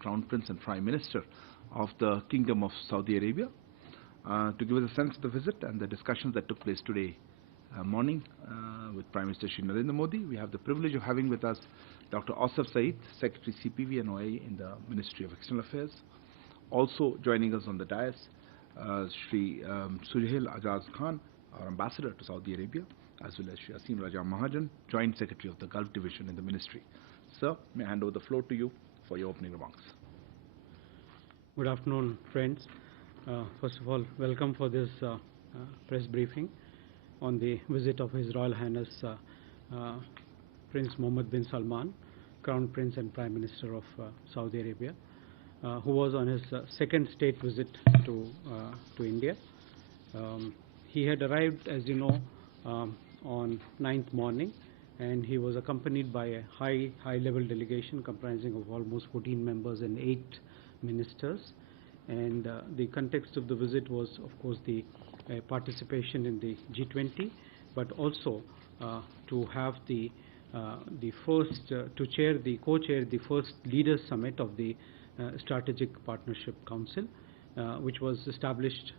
Crown Prince and Prime Minister of the Kingdom of Saudi Arabia to give us a sense of the visit and the discussions that took place today morning with Prime Minister Shri Narendra Modi. We have the privilege of having with us Dr. Asif Saeed, Secretary CPV and OA in the Ministry of External Affairs. Also joining us on the dais, Shri Suhail Ajaz Khan, our Ambassador to Saudi Arabia, as well as Shri Asim Raja Mahajan, Joint Secretary of the Gulf Division in the Ministry. Sir, may I hand over the floor to you for your opening remarks. Good afternoon, friends. First of all, welcome for this press briefing on the visit of His Royal Highness Prince Mohammed bin Salman, Crown Prince and Prime Minister of Saudi Arabia, who was on his second state visit to India. He had arrived, as you know, on 9th morning, and he was accompanied by a high-level delegation comprising of almost 14 members and 8 ministers. And the context of the visit was, of course, the participation in the G20, but also to have the first to co-chair the first Leaders Summit of the Strategic Partnership Council, which was established,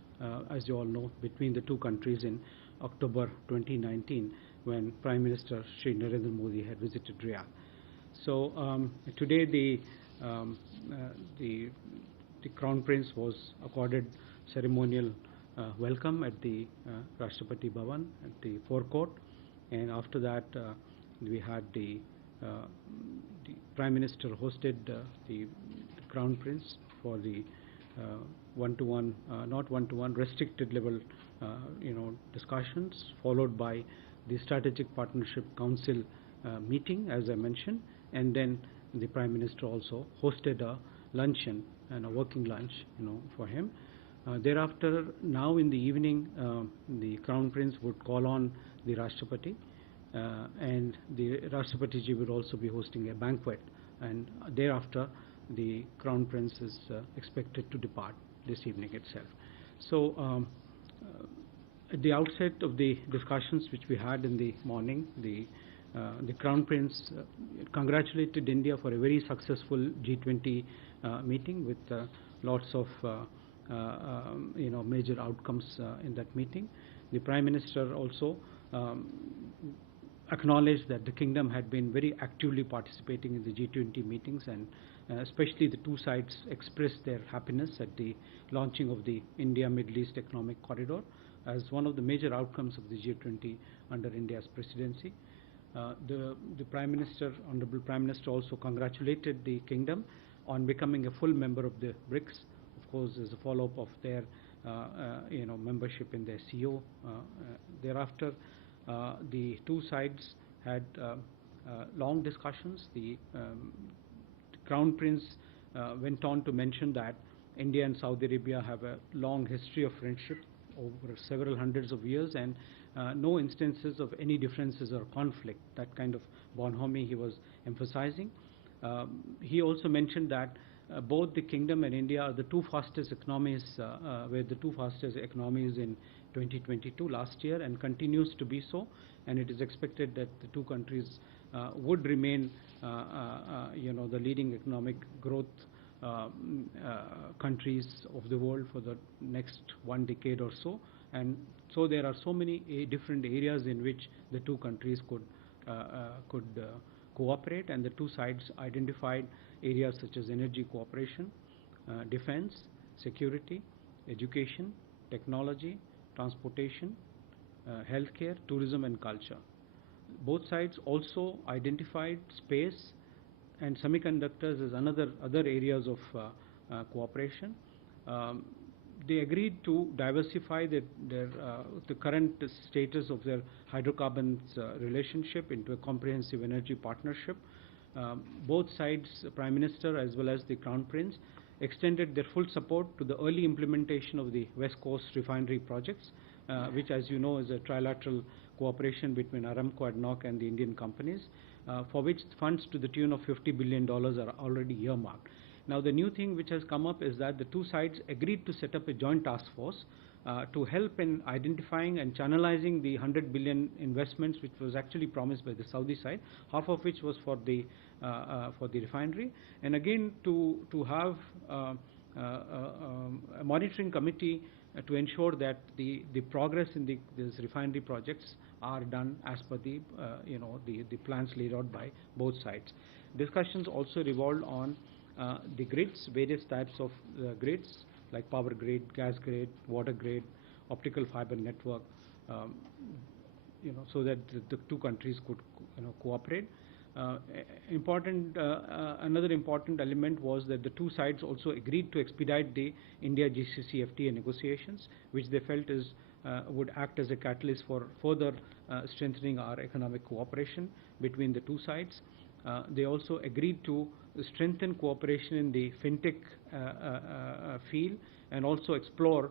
as you all know, between the two countries in October 2019, when Prime Minister Shri Narendra Modi had visited Riyadh. So today the Crown Prince was accorded ceremonial welcome at the Rashtrapati Bhavan at the forecourt, and after that we had the Prime Minister hosted the Crown Prince for the one-to-one, not one-to-one, restricted level, discussions, followed by the Strategic Partnership Council meeting, as I mentioned, and then the Prime Minister also hosted a luncheon and a working lunch, for him. Thereafter, now in the evening, the Crown Prince would call on the Rashtrapati, and the Rashtrapati ji would also be hosting a banquet, and thereafter the Crown Prince is expected to depart this evening itself. So at the outset of the discussions which we had in the morning, the Crown Prince congratulated India for a very successful G20 meeting with lots of major outcomes in that meeting. The Prime Minister also acknowledged that the Kingdom had been very actively participating in the G20 meetings, and especially the two sides expressed their happiness at the launching of the India-Middle East Economic Corridor as one of the major outcomes of the G20 under India's presidency. The Prime Minister, Honorable Prime Minister, also congratulated the Kingdom on becoming a full member of the BRICS, of course, as a follow-up of their membership in the CO. Thereafter, the two sides had long discussions. The Crown Prince went on to mention that India and Saudi Arabia have a long history of friendship over several hundreds of years, and no instances of any differences or conflict. That kind of bonhomie he was emphasizing. He also mentioned that both the Kingdom and India are the two fastest economies, were the two fastest economies in 2022 last year, and continues to be so. And it is expected that the two countries would remain, the leading economic growth countries of the world for the next one decade or so. And so there are so many different areas in which the two countries could cooperate, and the two sides identified areas such as energy cooperation, defense, security, education, technology, transportation, healthcare, tourism and culture. Both sides also identified space and semiconductors as other areas of cooperation. They agreed to diversify the current status of their hydrocarbons relationship into a comprehensive energy partnership. Both sides, the Prime Minister as well as the Crown Prince, extended their full support to the early implementation of the West Coast refinery projects, which, as you know, is a trilateral cooperation between Aramco, ADNOC and the Indian companies, for which funds to the tune of $50 billion are already earmarked. Now, the new thing which has come up is that the two sides agreed to set up a joint task force to help in identifying and channelizing the 100 billion investments which was actually promised by the Saudi side, half of which was for the refinery, and again to have a monitoring committee to ensure that the progress in these refinery projects are done as per the the plans laid out by both sides. Discussions also revolved on the grids, various types of grids like power grid, gas grid, water grid, optical fiber network, so that the two countries could cooperate. Another important element was that the two sides also agreed to expedite the India GCC FTA negotiations, which they felt would act as a catalyst for further strengthening our economic cooperation between the two sides. They also agreed to strengthen cooperation in the fintech field and also explore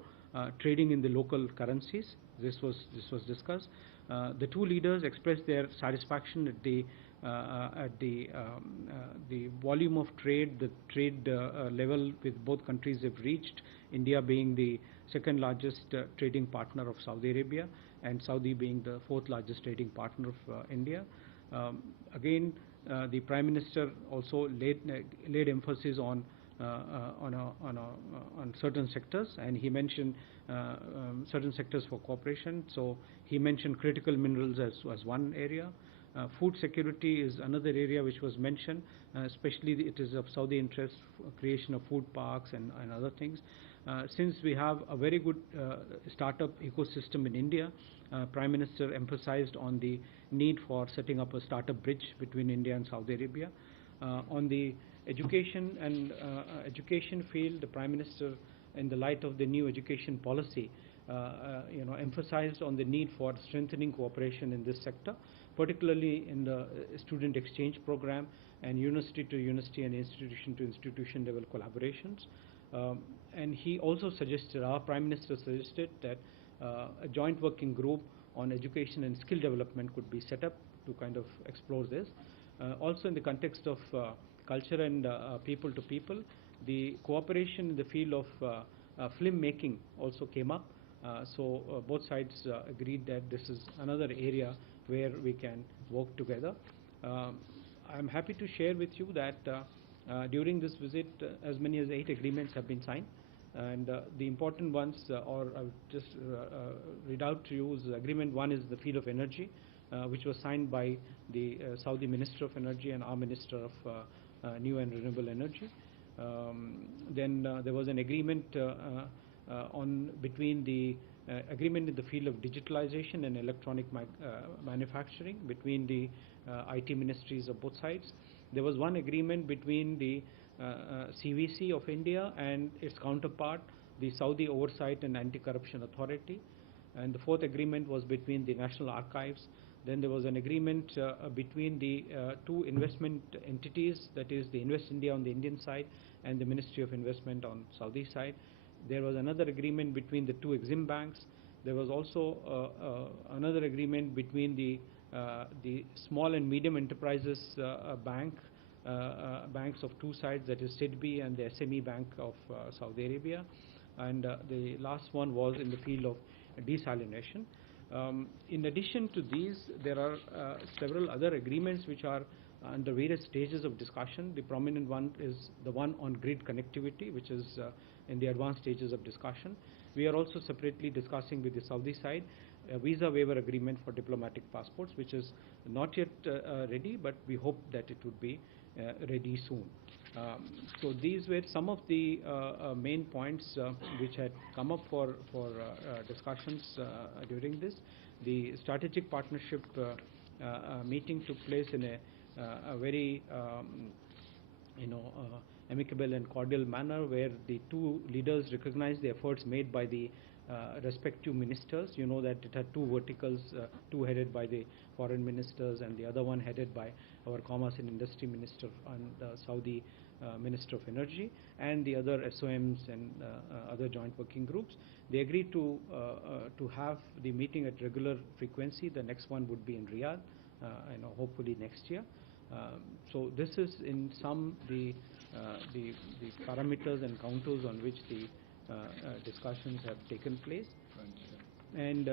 trading in the local currencies. This was discussed. The two leaders expressed their satisfaction at the volume of trade, the trade level with both countries have reached, India being the second largest trading partner of Saudi Arabia and Saudi being the fourth largest trading partner of India. Again, the Prime Minister also laid emphasis on certain sectors, and he mentioned certain sectors for cooperation. So he mentioned critical minerals as one area. Food security is another area which was mentioned, especially it is of Saudi interest, creation of food parks and other things. Since we have a very good startup ecosystem in India, Prime Minister emphasized on the need for setting up a startup bridge between India and Saudi Arabia. On the education and education field, the Prime Minister, in the light of the new education policy, emphasized on the need for strengthening cooperation in this sector, particularly in the student exchange program and university to university and institution to institution level collaborations. And he also suggested, our Prime Minister suggested that a joint working group on education and skill development could be set up to kind of explore this. Also in the context of culture and people to people, the cooperation in the field of film making also came up. So both sides agreed that this is another area where we can work together. I'm happy to share with you that during this visit, as many as 8 agreements have been signed. And the important ones, or I would just read out to you, is Agreement 1 is the field of energy, which was signed by the Saudi Minister of Energy and our Minister of New and Renewable Energy. Then there was an agreement between the agreement in the field of digitalization and electronic manufacturing between the IT ministries of both sides. There was one agreement between the CVC of India and its counterpart, the Saudi Oversight and Anti-Corruption Authority. And the fourth agreement was between the National Archives. Then there was an agreement between the two investment entities, that is the Invest India on the Indian side and the Ministry of Investment on Saudi side. There was another agreement between the two Exim banks. There was also another agreement between the small and medium enterprises banks of two sides, that is SIDBI and the SME Bank of Saudi Arabia. And the last one was in the field of desalination. In addition to these, there are several other agreements which are under various stages of discussion. The prominent one is the one on grid connectivity, which is in the advanced stages of discussion. We are also separately discussing with the Saudi side a visa waiver agreement for diplomatic passports, which is not yet ready, but we hope that it would be ready soon. So these were some of the main points which had come up for discussions during this. The strategic partnership meeting took place in a very amicable and cordial manner, where the two leaders recognized the efforts made by the respective ministers. You know that it had two verticals, two headed by the foreign ministers and the other one headed by our Commerce and Industry Minister and Saudi Minister of Energy, and the other SOMs and other joint working groups. They agreed to have the meeting at regular frequency. The next one would be in Riyadh, hopefully next year. So this is in some the parameters and contours on which the discussions have taken place. And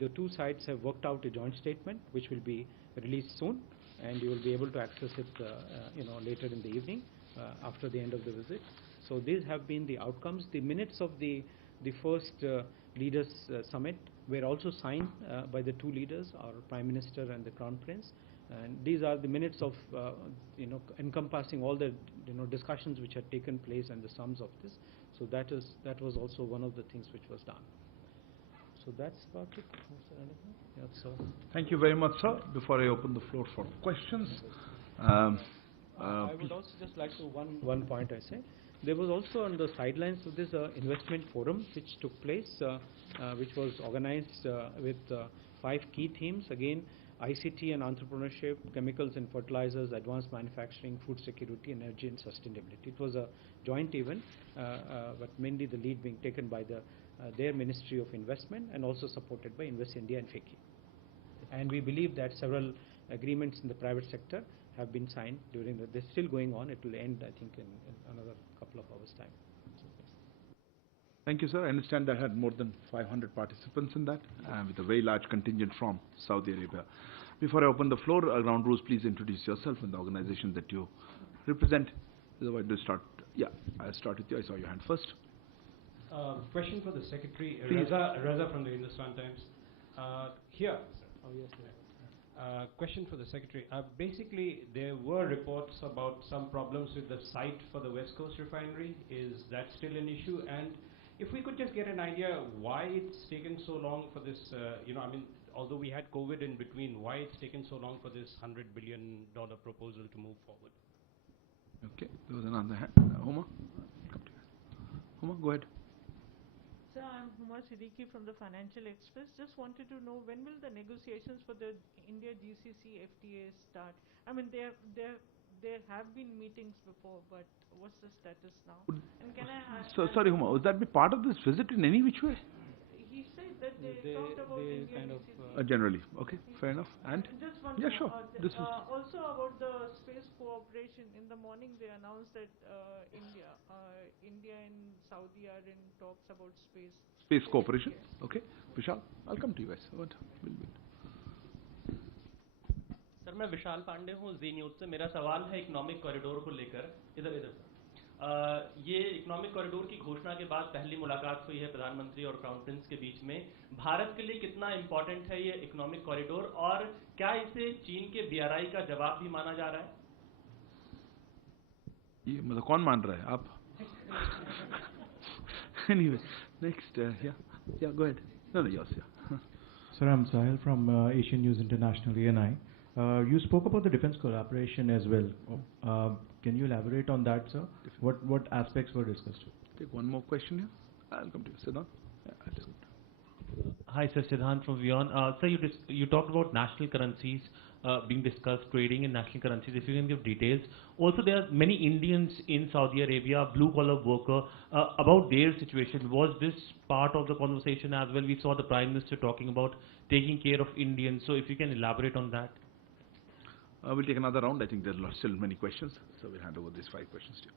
the two sides have worked out a joint statement, which will be released soon, and you will be able to access it, later in the evening after the end of the visit. So these have been the outcomes. The minutes of the first leaders summit were also signed by the two leaders, our Prime Minister and the Crown Prince. And these are the minutes of, encompassing all the, discussions which had taken place and the sums of this. So that was also one of the things which was done. So that's about it. Is there anything? Yeah, so. Thank you very much, sir. Before I open the floor for questions, I would also just like to one point I say. There was also on the sidelines of this investment forum which took place, which was organized with 5 key themes. Again, ICT and entrepreneurship, chemicals and fertilizers, advanced manufacturing, food security, energy and sustainability. It was a joint event, but mainly the lead being taken by their Ministry of Investment and also supported by Invest India and FICCI. And we believe that several agreements in the private sector have been signed during they're still going on. It will end, I think, in another couple of hours' time. So, yes. thank you, sir. I understand I had more than 500 participants in that, with a very large contingent from Saudi Arabia. Before I open the floor, ground rules, please introduce yourself and the organization that you represent. Otherwise, do start. Yeah, I'll start with you. I saw your hand first. Question for the Secretary, Please. Reza from the Hindustan Times. Here. Oh, yes, sir. Question for the Secretary. Basically, there were reports about some problems with the site for the West Coast refinery. Is that still an issue? And if we could just get an idea why it's taken so long for this, although we had COVID in between, why it's taken so long for this $100 billion proposal to move forward? Okay, there was another hand. Homa? Come to you. Homa, go ahead. Sir, I'm Huma Siddiqui from the Financial Express. Just wanted to know, when will the negotiations for the India GCC FTA start? I mean, there have been meetings before, but what's the status now? And can I ask? So, sorry, Huma, would that be part of this visit in any which way? He said that they talked about India kind of, GCC. Generally, okay, fair enough. And just one yeah, more, sure. This is also about the space cooperation. In the morning, they announced that India and Saudi are in talks about space cooperation. Yes. Okay, Vishal, I'll come to you guys. What? Sir मैं विशाल पांडे हूँ जी news से। मेरा सवाल है economic corridor को लेकर। इधर ये इकोनॉमिक कॉरिडोर की घोषणा के बाद पहली मुलाकात हुई है प्रधानमंत्री और क्राउन प्रिंस के बीच में। भारत के लिए कितना इम्पोर्टेंट है ये इकोनॉमिक कॉरिडोर और क्या इसे चीन के BRI का जवाब भी माना जा रहा है? ये मतलब कौन मान रहा है? आप? Anyway, next, yeah, go ahead. No, yours, yeah. Sir, I'm Sahil from Asian News International, ANI. You spoke about the defense collaboration as well. Can you elaborate on that, sir? What aspects were discussed? Take one more question here. I'll come to you. Siddhant. Yeah, I'll just come to you. Hi, sir. Siddhant from Vion. Sir, you talked about national currencies being discussed, trading in national currencies. If you can give details. Also, there are many Indians in Saudi Arabia, blue-collar worker, about their situation. Was this part of the conversation as well? We saw the Prime Minister talking about taking care of Indians. So if you can elaborate on that. We'll take another round. I think there are still many questions. So we'll hand over these 5 questions to you.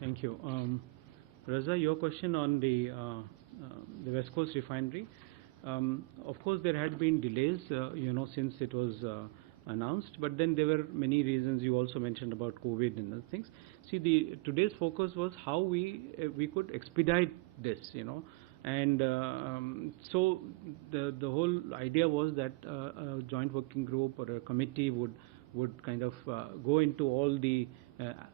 Thank you. Reza, your question on the West Coast refinery. Of course, there had been delays, since it was announced, but then there were many reasons. You also mentioned about COVID and other things. See, today's focus was how we could expedite this, and so the whole idea was that a joint working group or a committee would kind of go into all the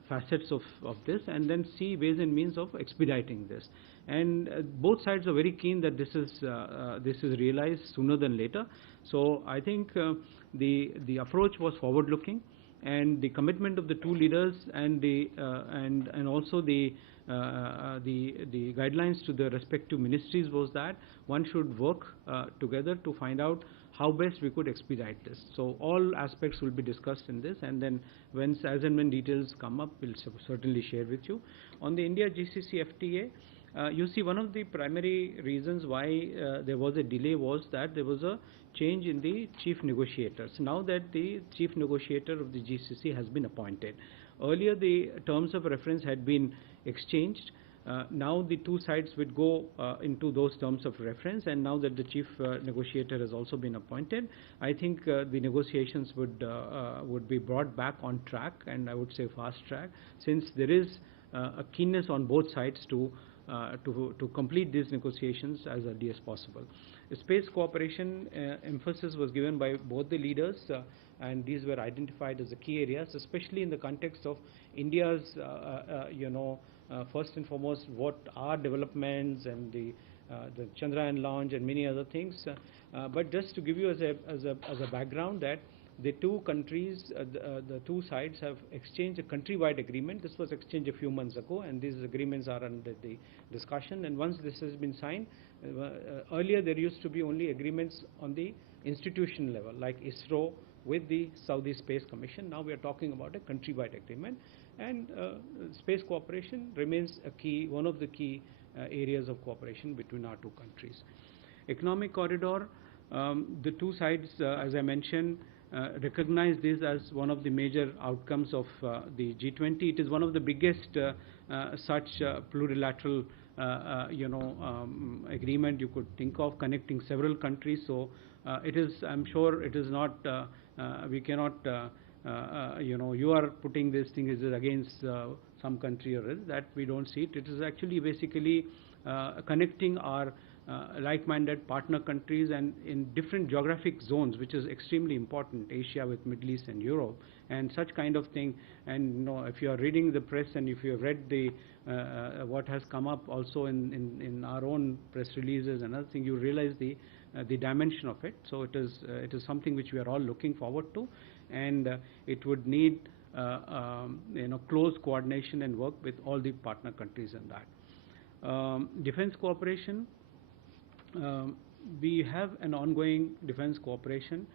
facets of this and then see ways and means of expediting this. And both sides are very keen that this is realized sooner than later. So I think the approach was forward-looking, and the commitment of the two leaders and and also the guidelines to the respective ministries was that one should work together to find out how best we could expedite this. So all aspects will be discussed in this, and then as and when details come up, we'll certainly share with you. On the India GCC FTA, you see, one of the primary reasons why there was a delay was that there was a change in the chief negotiators. Now that the chief negotiator of the GCC has been appointed, earlier the terms of reference had been exchanged, Now the two sides would go into those terms of reference, and now that the chief negotiator has also been appointed, I think the negotiations would be brought back on track, and I would say fast track, since there is a keenness on both sides to complete these negotiations as early as possible. Space cooperation emphasis was given by both the leaders, and these were identified as the key areas, especially in the context of India's, first and foremost, what are developments and the Chandrayaan launch and many other things. But just to give you as a background, that the two countries, the two sides have exchanged a countrywide agreement. This was exchanged a few months ago, and these agreements are under the discussion. And once this has been signed, earlier there used to be only agreements on the institution level, like ISRO with the Saudi Space Commission. Now we are talking about a countrywide agreement, and space cooperation remains a key, one of the key areas of cooperation between our two countries. Economic corridor, the two sides, as I mentioned, recognize this as one of the major outcomes of the G20. It is one of the biggest such plurilateral agreement you could think of, connecting several countries. So it is, I'm sure it is not, we cannot, you are putting this thing is against some country or that we don't see it. It is actually basically connecting our like-minded partner countries and in different geographic zones, which is extremely important, Asia with Middle East and Europe, and such kind of thing. And if you are reading the press and if you have read the what has come up also in our own press releases and other thing, you realize the dimension of it. So it is something which we are all looking forward to, and it would need close coordination and work with all the partner countries in that. Defense cooperation. We have an ongoing defense cooperation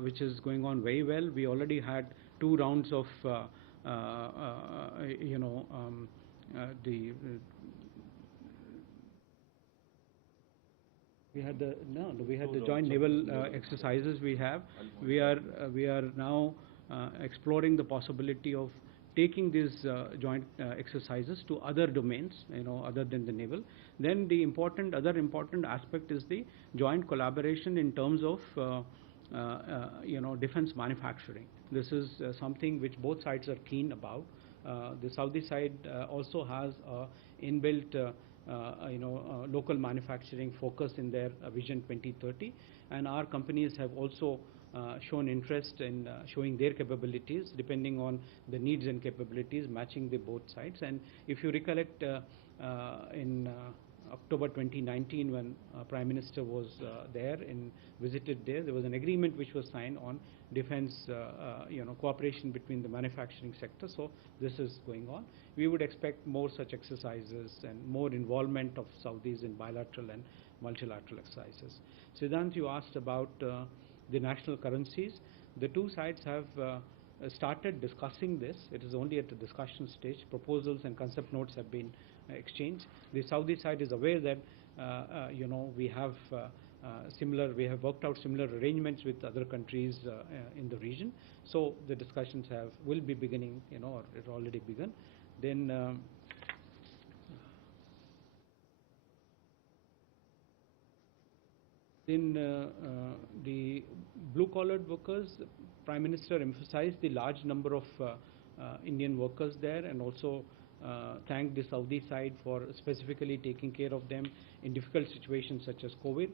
which is going on very well. We already had 2 rounds of we had the joint naval exercises. We are now exploring the possibility of taking these joint exercises to other domains, other than the naval. Then the other important aspect is the joint collaboration in terms of defense manufacturing. This is something which both sides are keen about. The Saudi side also has inbuilt local manufacturing focus in their Vision 2030, and our companies have also shown interest in showing their capabilities depending on the needs and capabilities, matching the both sides. And if you recollect, in October 2019, when Prime Minister was visited there, there was an agreement which was signed on defense cooperation between the manufacturing sector. So this is going on. We would expect more such exercises and more involvement of Saudis in bilateral and multilateral exercises. Siddhant, you asked about the national currencies. The two sides have started discussing this. It is only at the discussion stage. Proposals and concept notes have been exchanged. The Saudi side is aware that we have we have worked out similar arrangements with other countries in the region. So the discussions will be beginning, or it already begun. Then the blue-collared workers, Prime Minister emphasized the large number of Indian workers there, and also thanked the Saudi side for specifically taking care of them in difficult situations such as COVID.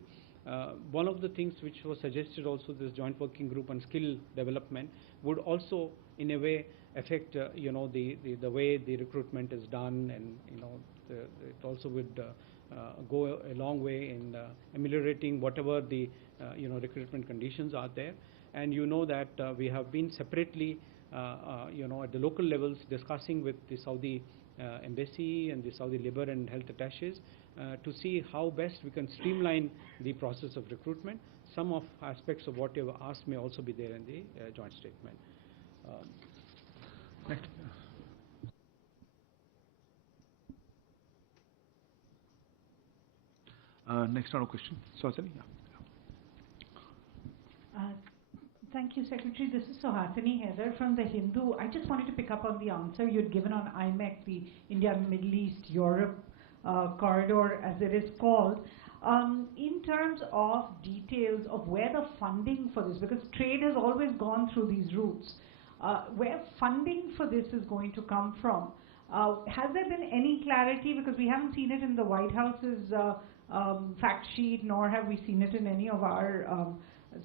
One of the things which was suggested also, this joint working group on skill development would also in a way affect the way the recruitment is done, and it also would go a long way in ameliorating whatever the recruitment conditions are there. And that we have been separately at the local levels discussing with the Saudi embassy and the Saudi labor and health attaches to see how best we can streamline the process of recruitment. Some of aspects of what you have asked may also be there in the joint statement. Next. Next round of question. Swasini? Yeah. Thank you, Secretary. This is Suhasini Heather from The Hindu. I just wanted to pick up on the answer you'd given on IMEC, the India, Middle East, Europe corridor, as it is called. In terms of details of where the funding for this, because trade has always gone through these routes, where funding for this is going to come from. Has there been any clarity? Because we haven't seen it in the White House's fact sheet, nor have we seen it in any of our.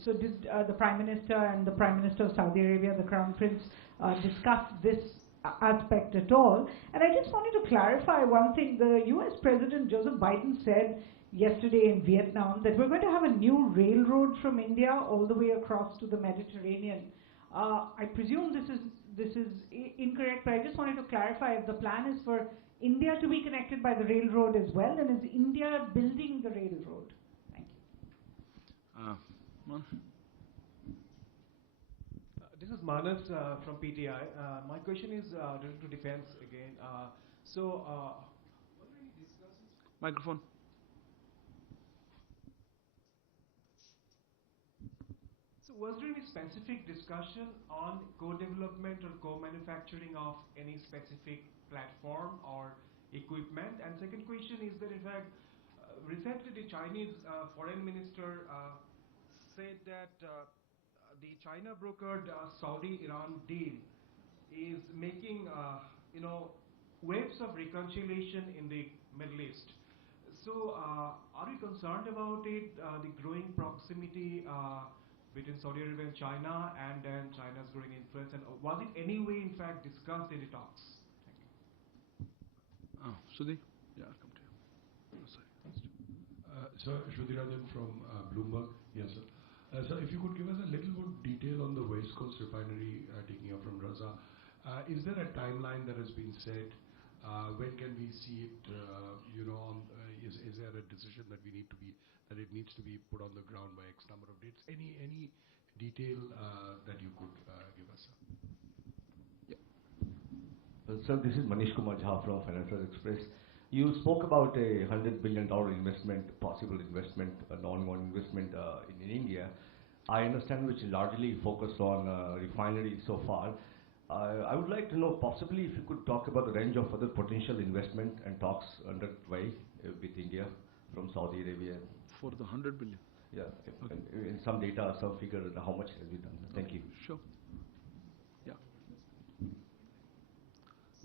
So did the Prime Minister and the Prime Minister of Saudi Arabia, the Crown Prince, discuss this aspect at all? And I just wanted to clarify one thing. The US President Joseph Biden said yesterday in Vietnam that we're going to have a new railroad from India all the way across to the Mediterranean. I presume this is incorrect, but I just wanted to clarify if the plan is for India to be connected by the railroad as well, and is India building the railroad? Thank you. This is Manas from PTI. My question is related to defense again. Microphone. So was there any specific discussion on co-development or co-manufacturing of any specific platform or equipment? And second question is that, in fact, recently the Chinese foreign minister said that the China brokered Saudi-Iran deal is making, waves of reconciliation in the Middle East. So, are you concerned about it, the growing proximity between Saudi Arabia and China, and then China's growing influence? And was it any way, in fact, discussed in the talks? Thank you. Sudhi? Yeah, I'll come to you. Sir, Shruti Rajan from Bloomberg. Yes, sir. Sir, if you could give us a little more detail on the West Coast refinery taking up from Raza. Is there a timeline that has been set? When can we see it? Is there a decision that it needs to be put on the ground by X number of dates? Any detail that you could give us, sir? Yeah. Sir, this is Manish Kumar Jha from Financial Express. You spoke about a $100 billion investment, possible investment, an ongoing investment in India. I understand which is largely focused on refineries so far. I would like to know, possibly, if you could talk about the range of other potential investment and talks underway with India from Saudi Arabia. For the 100 billion? Yeah, okay. In some data, some figure, how much has been done. Thank you. Sure. Yeah.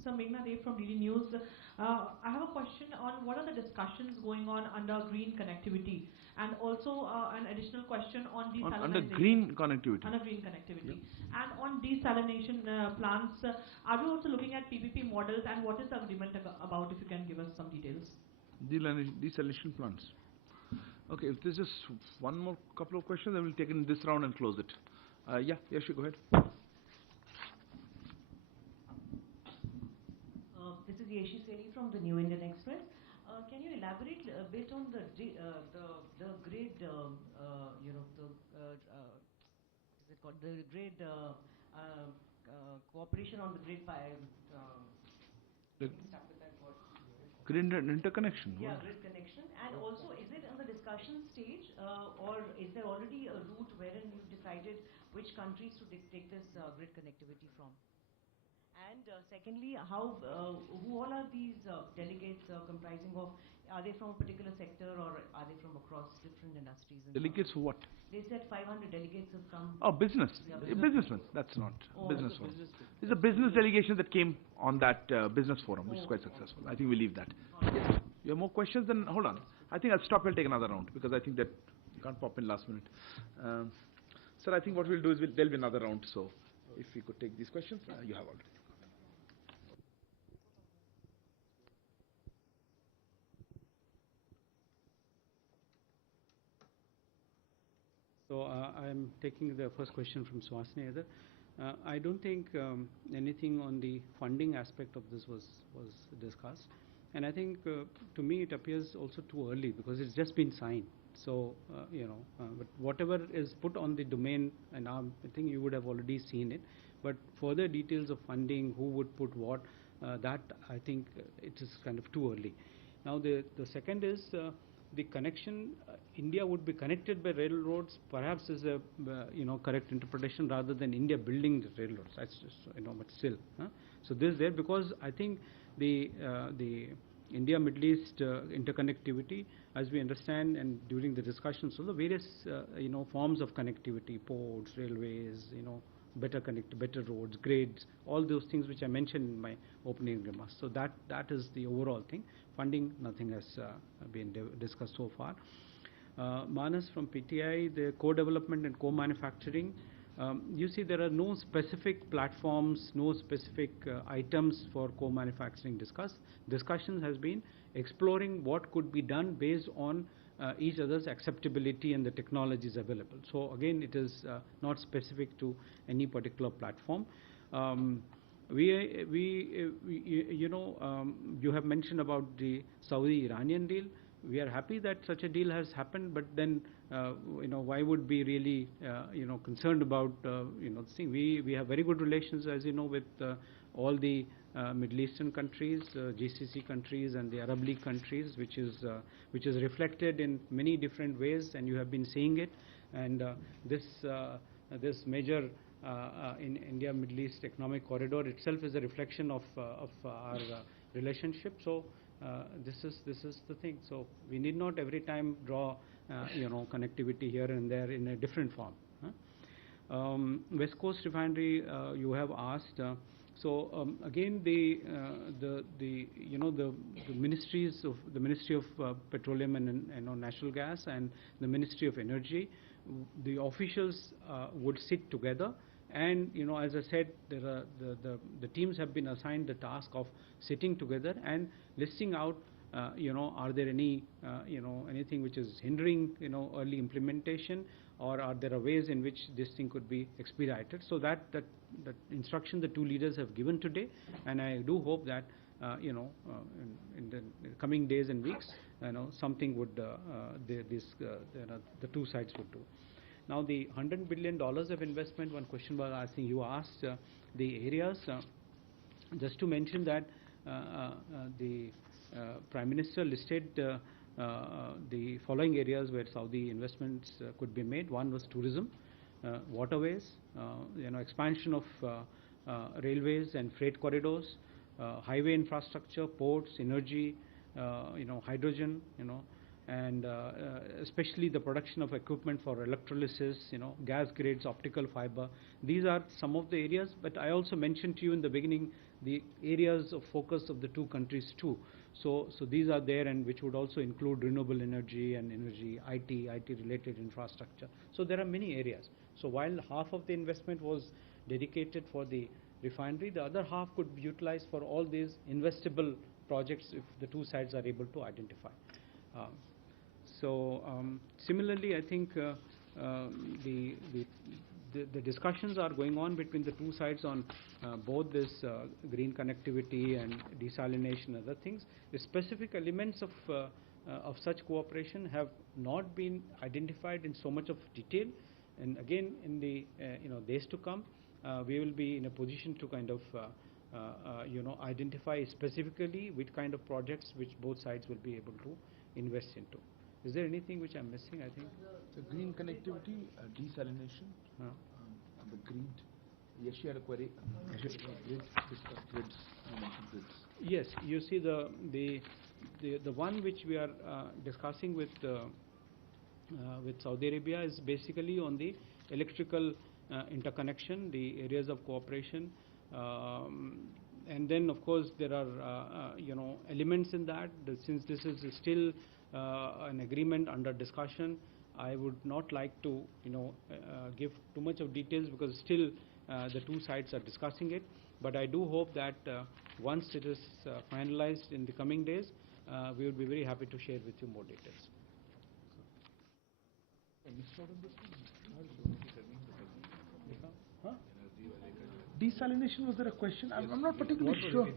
So Meghna Dev from DD News. I have a question on what are the discussions going on under green connectivity, and also an additional question on desalination. Under green connectivity. Under green connectivity. Yeah. And on desalination plants, are we also looking at PPP models, and what is the agreement about, if you can give us some details? Desalination plants. Okay, if there's just one more couple of questions, then we'll take it in this round and close it. Yeah, Yashi, go ahead. This is Yeshi Seli from the New Indian Express. Can you elaborate a bit on the grid, is it called the grid cooperation on the grid Grid interconnection? Yeah, grid connection. And also, is it on the discussion stage, or is there already a route wherein you've decided which countries to take this grid connectivity from? And secondly, who all are these delegates comprising of? Are they from a particular sector, or are they from across different industries? Delegates for what? They said 500 delegates have come. Oh, business. Yeah, Businessmen. That's not business forum. It's a business delegation that came on that business forum, which is quite successful. I think we leave that. Yes. You have more questions? Then hold on. I think I'll stop and take another round, because I think that you can't pop in last minute. Sir, I think what we'll do is there'll be another round. So if we could take these questions, you have already. So I'm taking the first question from Suhasini Heather. I don't think anything on the funding aspect of this was discussed. And I think, to me, it appears also too early, because it's just been signed. So, but whatever is put on the domain, and I think you would have already seen it. But further details of funding, who would put what, that I think it is kind of too early. Now, the second is the connection India would be connected by railroads, perhaps is a correct interpretation rather than India building the railroads. That's just but still. So this is there because I think the India Middle East interconnectivity, as we understand, and during the discussions, so the various forms of connectivity, ports, railways, better roads, grids, all those things which I mentioned in my opening remarks. So that is the overall thing. Funding, nothing has been discussed so far. Manas from PTI, the co-development and co-manufacturing. You see, there are no specific platforms, no specific items for co-manufacturing discussed. Discussion has been exploring what could be done based on each other's acceptability and the technologies available. So again, it is not specific to any particular platform. You have mentioned about the Saudi-Iranian deal. We are happy that such a deal has happened, but then why would be really concerned about thing? We have very good relations, as you know, with all the Middle Eastern countries, GCC countries, and the Arab League countries, which is reflected in many different ways, and you have been seeing it. And this major in India Middle East economic corridor itself is a reflection of our relationship. So this is the thing. So we need not every time draw connectivity here and there in a different form. West Coast Refinery, you have asked. Again, the ministries of the Ministry of Petroleum and Natural Gas and the Ministry of Energy, the officials would sit together. And as I said, the teams have been assigned the task of sitting together and listing out, are there any, anything which is hindering, early implementation, or are there ways in which this thing could be expedited? So that instruction the two leaders have given today, and I do hope that, in the coming days and weeks, something would the two sides would do. Now, the $100 billion of investment, one question was, I think you asked the areas. Just to mention that the Prime Minister listed the following areas where Saudi investments could be made. One was tourism, waterways, expansion of railways and freight corridors, highway infrastructure, ports, energy, hydrogen, and especially the production of equipment for electrolysis, gas grids, optical fiber. These are some of the areas, but I also mentioned to you in the beginning the areas of focus of the two countries too. So these are there, and which would also include renewable energy and energy, IT related infrastructure. So there are many areas. So while half of the investment was dedicated for the refinery, the other half could be utilized for all these investable projects if the two sides are able to identify. Similarly, I think the discussions are going on between the two sides on both this green connectivity and desalination and other things. The specific elements of such cooperation have not been identified in so much of detail. And again, in the days to come, we will be in a position to kind of identify specifically which kind of projects which both sides will be able to invest into. Is there anything which I'm missing? I think the green connectivity, desalination, and the grid. Yes, she had a query. Grids. You mentioned grids. Yes, you see the one which we are discussing with Saudi Arabia is basically on the electrical interconnection, the areas of cooperation, and then of course there are elements in that. Since this is still an agreement under discussion, I would not like to give too much of details because still the two sides are discussing it. But I do hope that once it is finalized in the coming days, we would be very happy to share with you more details. Desalination, was there a question? I'm not particularly sure.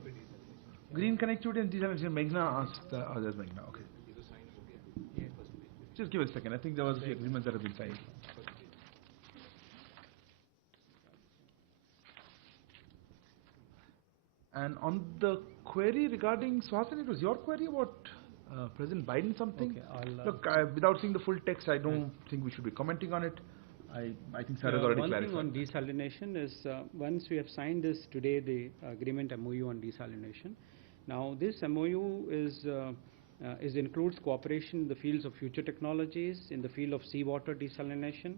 Green connectivity and desalination. Meghna asked others. Meghna, okay. Just give us a second. I think there was the agreements that have been signed. And on the query regarding Swasini, it was your query about President Biden something? Okay, I'll, Look, without seeing the full text, I don't think we should be commenting on it. I think Sarah has already one clarified. thing on desalination is once we have signed this today, the agreement MOU on desalination. Now this MOU includes cooperation in the fields of future technologies, in the field of seawater desalination,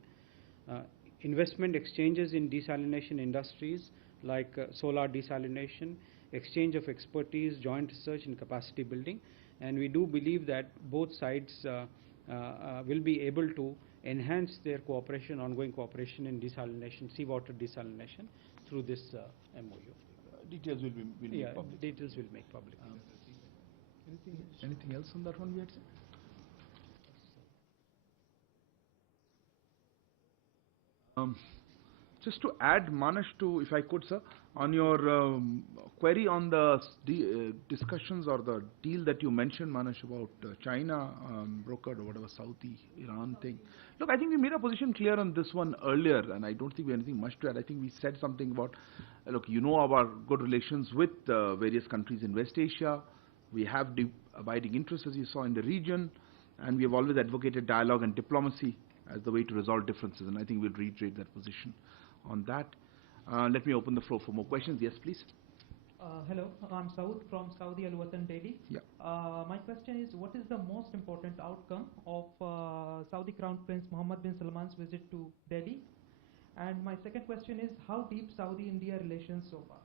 investment exchanges in desalination industries like solar desalination, exchange of expertise, joint research and capacity building. And we do believe that both sides will be able to enhance their cooperation, ongoing cooperation in desalination, seawater desalination through this MOU. Details will be made public. Details will make public. Anything else on that one we had said? Just to add, Manesh, to, if I could, sir, on your query on the discussions or the deal that you mentioned, Manesh, about China brokered or whatever Saudi Iran thing. Look, I think we made a position clear on this one earlier, and I don't think we have anything much to add. I think we said something about, look, you know our good relations with various countries in West Asia. We have deep abiding interests, as you saw, in the region, and we have always advocated dialogue and diplomacy as the way to resolve differences, and I think we'll reiterate that position on that. Let me open the floor for more questions. Yes, please. Hello, I'm Saud from Saudi Al Watan, Delhi. Yeah. My question is, what is the most important outcome of Saudi Crown Prince Mohammed bin Salman's visit to Delhi? And my second question is, how deep Saudi-India relations so far?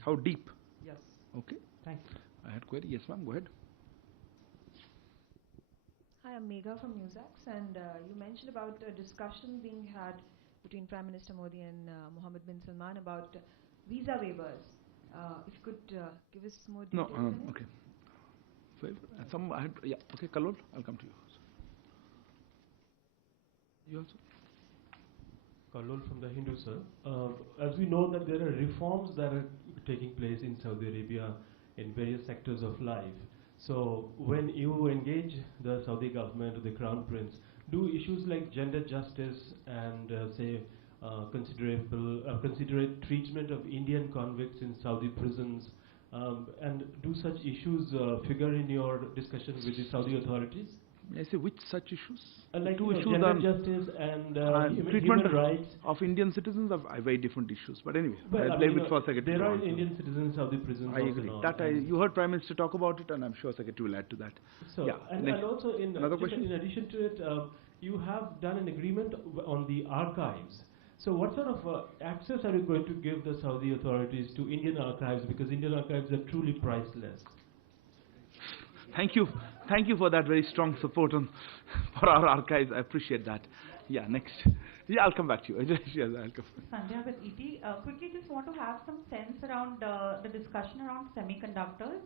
How deep? Yes. Okay. Thanks. I had query. Yes, ma'am. Go ahead. Hi, I'm Megha from Newsax, and you mentioned about a discussion being had between Prime Minister Modi and Mohammed bin Salman about visa waivers. If you could give us more details. No, okay. Yeah, okay, Kalol, I'll come to you. You also? Kalol from the Hindu, sir. As we know that there are reforms that are taking place in Saudi Arabia in various sectors of life. So when you engage the Saudi government or the Crown Prince, do issues like gender justice and considerate treatment of Indian convicts in Saudi prisons, and do such issues figure in your discussions with the Saudi authorities? I say which such issues? Like two issues gender on justice and treatment human rights of Indian citizens are very different issues. But anyway, well, I'll blame it for Secretary. There are Indian citizens in Saudi prisons. I agree. You heard Prime Minister talk about it, and I'm sure Secretary will add to that. So, yeah. And also, another question? In addition to it, you have done an agreement on the archives. So what sort of access are you going to give the Saudi authorities to Indian archives? Because Indian archives are truly priceless. Thank you. Thank you for that very strong support for our archives. I appreciate that. Yeah, next. Yeah, I'll come back to you. Yes, I'll come. Sandhya with ET. Quickly just want to have some sense around the discussion around semiconductors.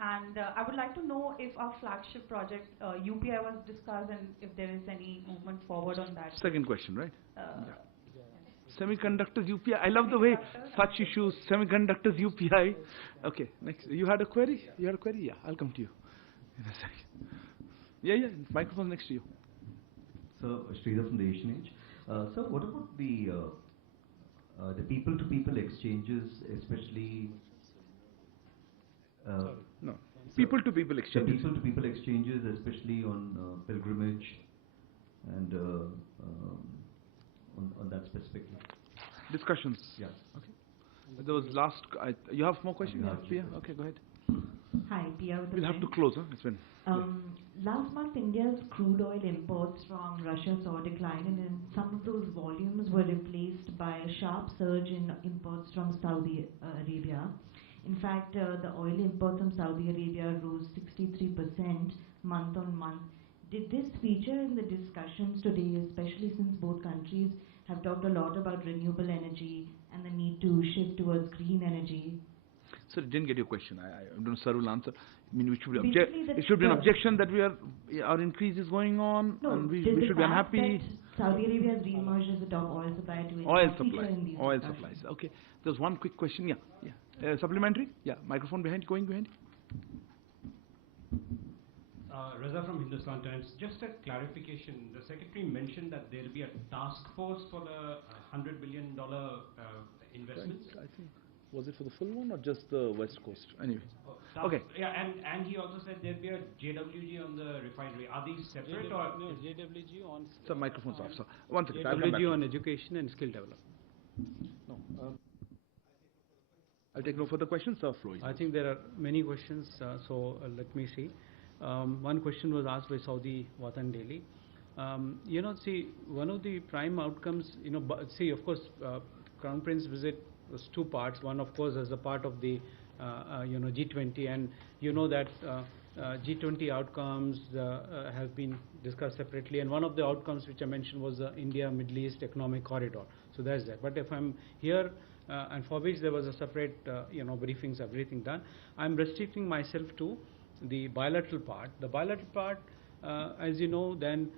And I would like to know if our flagship project, UPI, was discussed and if there is any movement forward on that. Second question, right? Yeah. Semiconductors, UPI. I love the way such issues, semiconductors, UPI. Okay, next. You had a query? You had a query? Yeah, I'll come to you in a second. Yeah, microphone next to you. So, Sridhar from the Asian Age. So, what about the people-to-people exchanges, especially? No, people-to-people exchanges. People-to-people exchanges, especially on pilgrimage and on that specifically. Discussions. Yeah. Okay. There was last. You have more questions? Yeah, Pia? Okay, go ahead. Hi, Pia with the We'll have to close, huh? It's been. Last month, India's crude oil imports from Russia saw a decline, and some of those volumes were replaced by a sharp surge in imports from Saudi Arabia. In fact, the oil imports from Saudi Arabia rose 63% month on month. Did this feature in the discussions today, especially since both countries have talked a lot about renewable energy and the need to shift towards green energy? Sir, I didn't get your question. I don't know, sir will answer. I mean, it should be an objection that our increase is going on, and we should be unhappy. Saudi Arabia has re-emerged as the top oil supplier to oil supplies. Okay. There's one quick question. Yeah. Supplementary? Yeah. Microphone behind. Going behind. Reza from Hindustan Times. Just a clarification. The Secretary mentioned that there will be a task force for the $100 billion investments. I think. Was it for the full one or just the West Coast? Anyway. Okay. Yeah, and he also said there'd be a JWG on the refinery. Are these separate or? No, JWG on. So microphone's off. So one second. I'll come back. JWG on education and skill development. No. I'll take no further questions. Floor. I think there are many questions, so let me see. One question was asked by Saudi Watan Daily. See, one of the prime outcomes, see, of course, Crown Prince visit was two parts. One, of course, as a part of the, G20, and that G20 outcomes have been discussed separately. And one of the outcomes which I mentioned was the India-Middle East Economic Corridor. So that's that. But if I'm here, and for which there was a separate, briefings, everything done, I'm restricting myself to the bilateral part. The bilateral part, as you know, then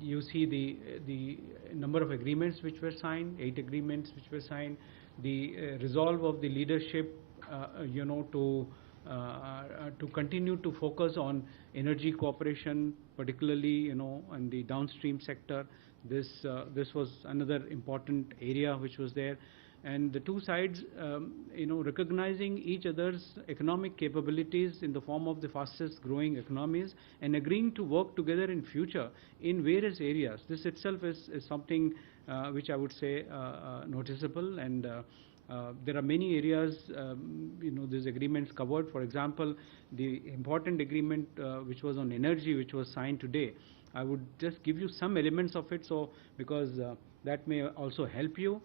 you see the number of agreements which were signed, 8 agreements which were signed, the resolve of the leadership, to continue to focus on energy cooperation, particularly, in the downstream sector. This was another important area which was there. And the two sides, recognizing each other's economic capabilities in the form of the fastest growing economies and agreeing to work together in future in various areas. This itself is something which I would say noticeable, and there are many areas, these agreements covered. For example, the important agreement which was on energy, which was signed today. I would just give you some elements of it, so because that may also help you.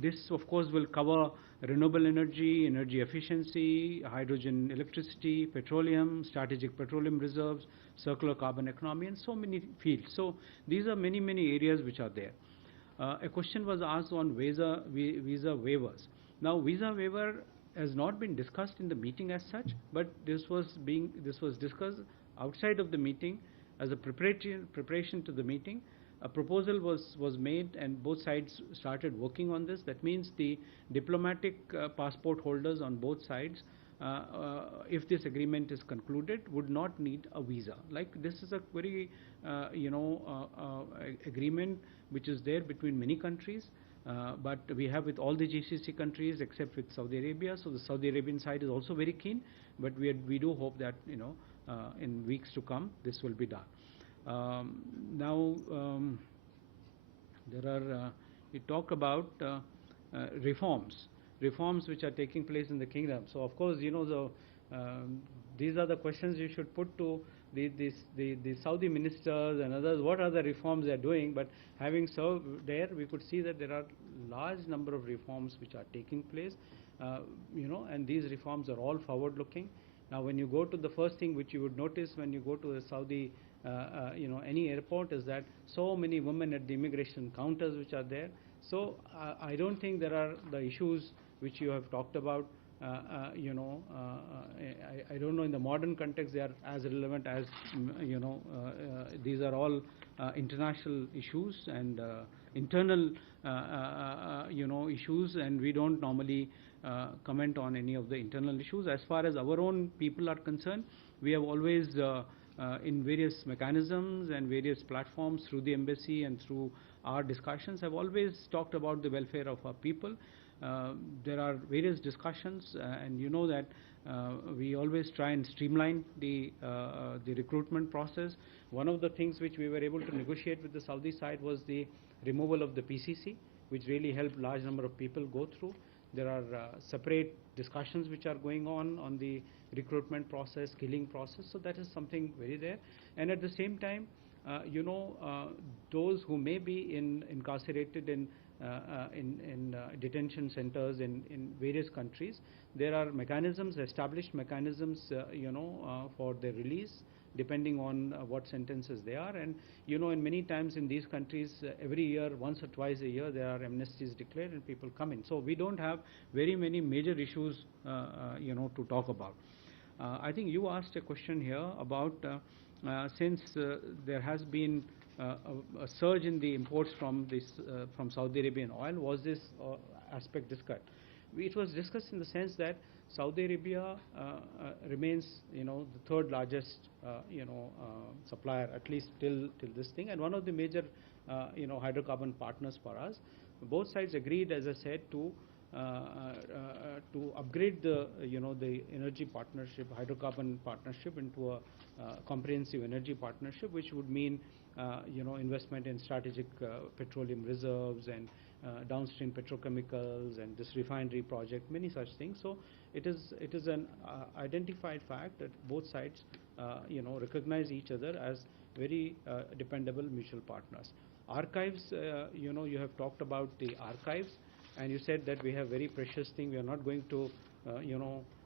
This, of course, will cover renewable energy, energy efficiency, hydrogen electricity, petroleum, strategic petroleum reserves, circular carbon economy, and so many fields. So these are many, many areas which are there. A question was asked on visa waivers. Now, visa waiver has not been discussed in the meeting as such, but this was discussed outside of the meeting as a preparation to the meeting. A proposal was made, and both sides started working on this. That means the diplomatic passport holders on both sides, if this agreement is concluded, would not need a visa. Like, this is a very agreement which is there between many countries, but we have with all the GCC countries except with Saudi Arabia. So the Saudi Arabian side is also very keen, but we do hope that in weeks to come this will be done. Now, there are, we talk about reforms which are taking place in the kingdom. So, of course, these are the questions you should put to the Saudi ministers and others. What are the reforms they are doing? But having served there, we could see that there are large number of reforms which are taking place, and these reforms are all forward-looking. Now, when you go to the first thing which you would notice when you go to the Saudi, any airport, is that so many women at the immigration counters which are there. So I don't think there are the issues which you have talked about. I don't know, in the modern context they are as relevant as these are all international issues and internal issues, and we don't normally comment on any of the internal issues. As far as our own people are concerned, we have always in various mechanisms and various platforms through the embassy and through our discussions have always talked about the welfare of our people. There are various discussions, and you know that we always try and streamline the recruitment process. One of the things which we were able to negotiate with the Saudi side was the removal of the PCC, which really helped large number of people go through. There are separate discussions which are going on the recruitment process, skilling process. So that is something very there. And at the same time, those who may be incarcerated in detention centers in various countries, there are mechanisms, established mechanisms, for their release, depending on what sentences they are. And in many times in these countries, every year, once or twice a year, there are amnesties declared and people come in. So we don't have very many major issues, to talk about. I think you asked a question here about since there has been a surge in the imports from Saudi Arabian oil, was this aspect discussed? It was discussed in the sense that Saudi Arabia remains, the third largest, supplier, at least till this thing, and one of the major, hydrocarbon partners for us. Both sides agreed, as I said, to to upgrade the the energy partnership, hydrocarbon partnership, into a comprehensive energy partnership, which would mean investment in strategic petroleum reserves and downstream petrochemicals and this refinery project, many such things. So it is an identified fact that both sides recognize each other as very dependable mutual partners. Archives, you have talked about the archives, and you said that we have very precious thing. We are not going to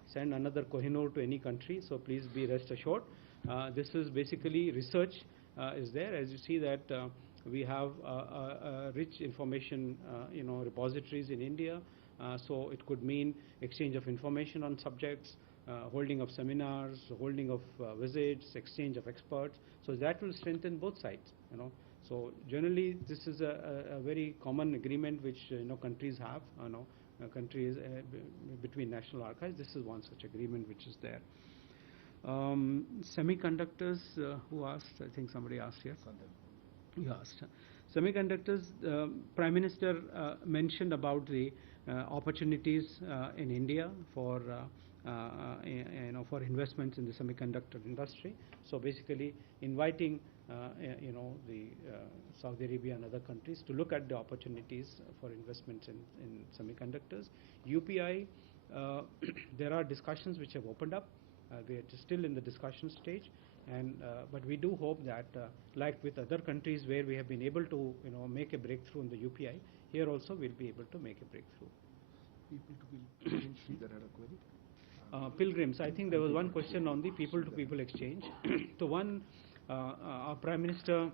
send another Kohinoor to any country, so please be rest assured. This is basically research is there. As you see that we have rich information repositories in India, so it could mean exchange of information on subjects, holding of seminars, holding of visits, exchange of experts. So that will strengthen both sides. So generally, this is a very common agreement which countries have. Countries between national archives. This is one such agreement which is there. Semiconductors. Who asked? I think somebody asked here. You asked. Semiconductors. Prime Minister mentioned about the opportunities in India for for investments in the semiconductor industry. So basically, inviting the Saudi Arabia and other countries to look at the opportunities for investments in semiconductors. UPI, there are discussions which have opened up. We are still in the discussion stage, and but we do hope that, like with other countries where we have been able to make a breakthrough in the UPI, here also we'll be able to make a breakthrough. People to pilgrims that had a query. Pilgrims. I think there was one question on the people-to-people exchange. So one, our Prime Minister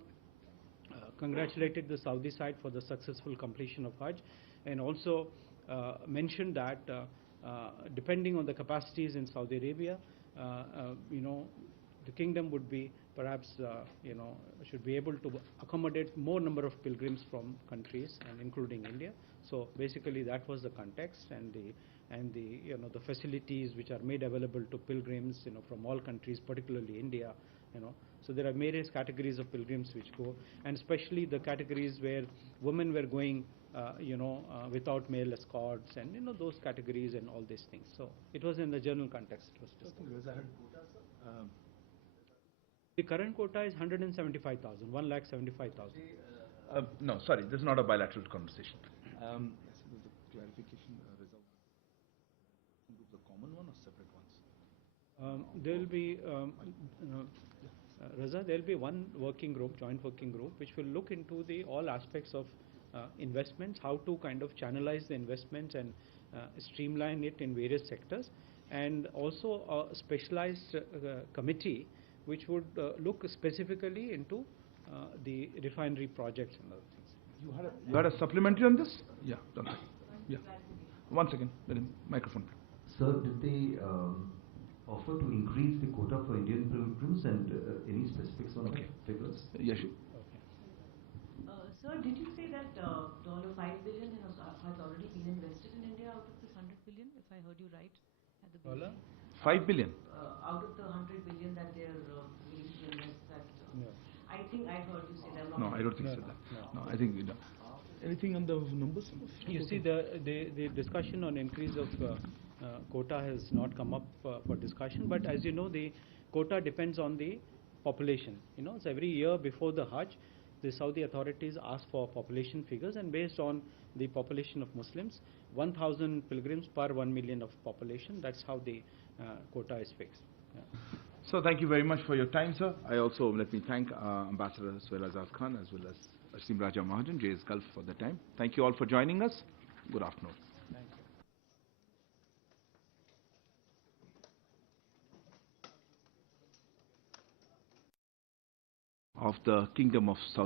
congratulated the Saudi side for the successful completion of Hajj, and also mentioned that depending on the capacities in Saudi Arabia, the kingdom would be perhaps should be able to accommodate more number of pilgrims from countries and including India. So basically that was the context, and the facilities which are made available to pilgrims from all countries, particularly India. So there are various categories of pilgrims which go, and especially the categories where women were going without male escorts, and those categories and all these things. So it was in the general context. It was discussed. The current quota is 175,000, 1,75,000. No, sorry, this is not a bilateral conversation. There's a clarification result. The common one or separate ones? There will be, Raza, there will be one working group, joint working group, which will look into all aspects of investments, how to kind of channelize the investments and streamline it in various sectors, and also a specialized committee which would look specifically into the refinery projects and other things. You had a supplementary on this? Yeah, done. Yeah. One second, microphone. Sir, did they offer to increase the quota for Indian pilgrims, and any specifics on the figures? Yes. Sir, did you say that $5 billion has already been invested in India out of this $100 billion, if I heard you right at the beginning? $5 billion? Out of the $100 billion that they're willing to invest, that no. I think I heard you say that. No, I don't think so. No, I think anything on the numbers? You see, the discussion on increase of quota has not come up for discussion, but as you know, the quota depends on the population. So every year before the Hajj, the Saudi authorities ask for population figures, and based on the population of Muslims, 1,000 pilgrims per 1 million of population. That's how the quota is fixed. Yeah. So thank you very much for your time, sir. I also let me thank Ambassador Suhail Azad Khan as well as Asim Raja Mahajan, JS Gulf, for the time. Thank you all for joining us. Good afternoon. Thank you. Of the Kingdom of Saudi